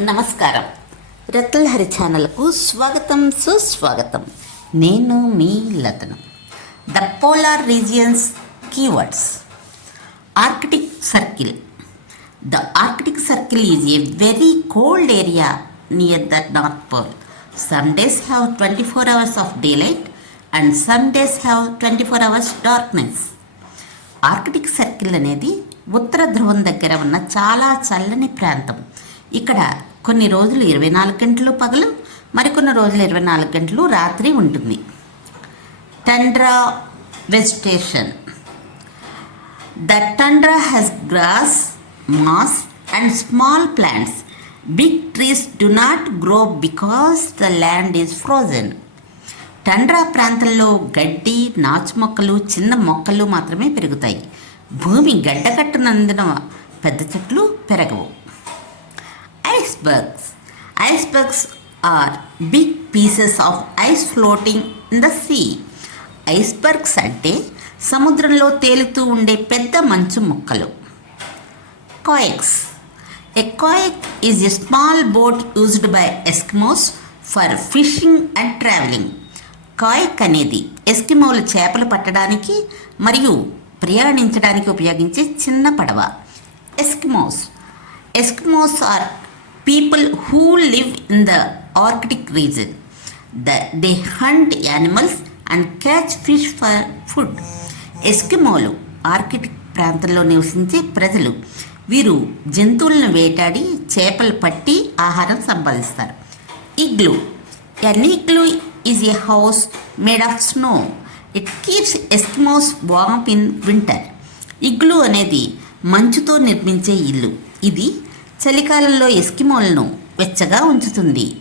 నమస్కారం. రత్నలహరి ఛానల్కు స్వాగతం, సుస్వాగతం. నేను మీ లతను. The polar regions keywords. Arctic Circle. The Arctic Circle is a very cold area near the North Pole. Some days have 24 hours of daylight and some days have 24 hours darkness. Arctic circle అనేది ఉత్తర ధ్రువం దగ్గర ఉన్న చాలా చల్లని ప్రాంతం. ఇక్కడ కొన్ని రోజులు 24 గంటలు పగలు, మరికొన్ని రోజులు 24 గంటలు రాత్రి ఉంటుంది. Tundra vegetation. The tundra has grass, moss and small plants. Big trees do not grow because the land is frozen. Tundra ప్రాంతంలో గడ్డి, నాచు మొక్కలు, చిన్న మొక్కలు మాత్రమే పెరుగుతాయి. భూమి గడ్డకట్టునందున పెద్ద చెట్లు పెరగవు. Icebergs. Icebergs are big pieces of ice floating in the sea. Icebergs అంటే సముద్రంలో తేలుతూ ఉండే పెద్ద మంచు ముక్కలు. కాయక్స్. A kayak is a small boat used by Eskimos for fishing and traveling. కాయక్ అనేది ఎస్కిమోలు చేపలు పట్టడానికి మరియు ప్రయాణించడానికి ఉపయోగించే చిన్న పడవ. Eskimos. Eskimos are people who live in the Arctic region. They hunt animals and catch fish for food. ఎస్కిమోలు Arctic ప్రాంతంలో నివసించే ప్రజలు. వీరు జంతువులను వేటాడి చేపలు పట్టి ఆహారం సంపాదిస్తారు. Igloo. An igloo is a house made of snow. It keeps Eskimos warm in winter. Igloo అనేది మంచుతో నిర్మించే ఇల్లు. ఇది చలికాలంలో ఎస్కిమోలను వెచ్చగా ఉంచుతుంది.